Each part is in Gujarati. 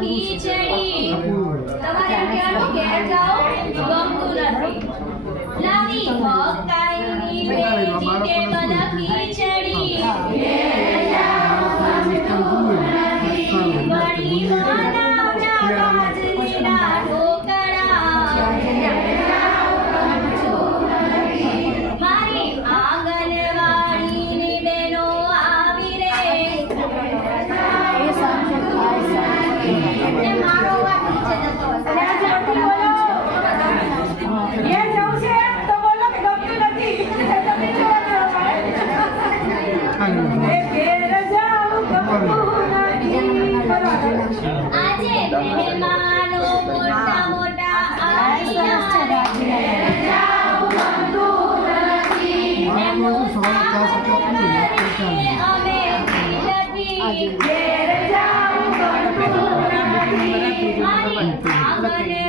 ખીચડી. તમારે કહેવાનું ઘેર જાઓ ગમતું નથી લાવી મકાઈની વેજીટેબલ ખીચડી. વળી બનાવના બાજરીના ઢોકળા મારી આંગણવાડીની બહેનો Né, Maria, Maria,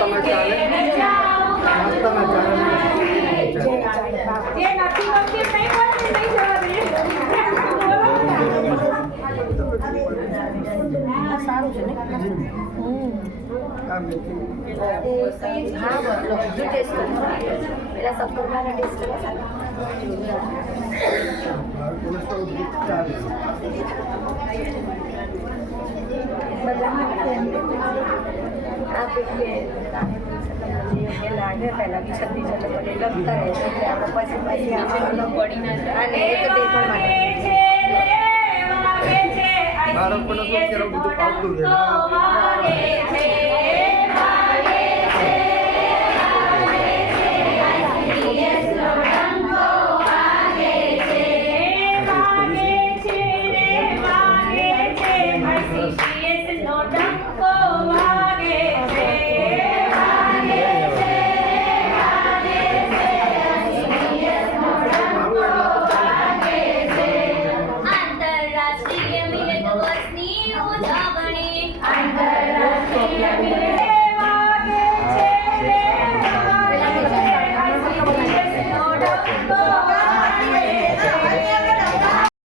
નાસ્તામાં ચાલે નાસ્તામાં ચાલે આ મેથી કોલેસ્ટ્રોલ ચાલે બાળકોને શું કેવું બધું ફાવતું છે. Amen.